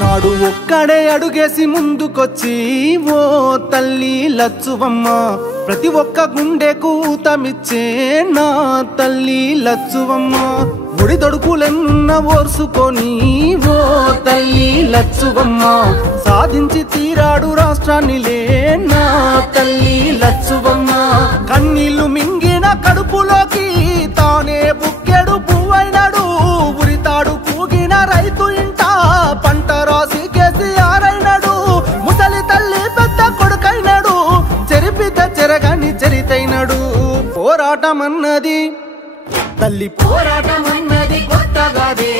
నాడు ఒక్కడే అడుగేసి ముందుకొచ్చి ఓ తల్లి లచ్చువమ్మ ప్రతి ఒక్క గుండెకు ఊతమిచ్చే నా తల్లి లచ్చువమ్మ ఒడిదొడుకులెన్న ఓర్సుకొని ఓ తల్లి లచ్చువమ్మ సాధించి తీరాడు రాష్ట్రాన్నిలే నా తల్లి లచ్చువమ్మ కన్నీళ్లు మింగిన కడుపులోకి తానే బుక్కెడు పువ్వైనాడు ఉరితాడు కూగిన రైతు ఇంట పంట రాసి కేసీఆర్ అయినాడు ముసలి తల్లి పెద్ద కొడుకైనాడు చెరిపితే చెరగని చరితైనాడు పోరాటమన్నది తల్లి పోరాటమన్నది కొత్తగాదే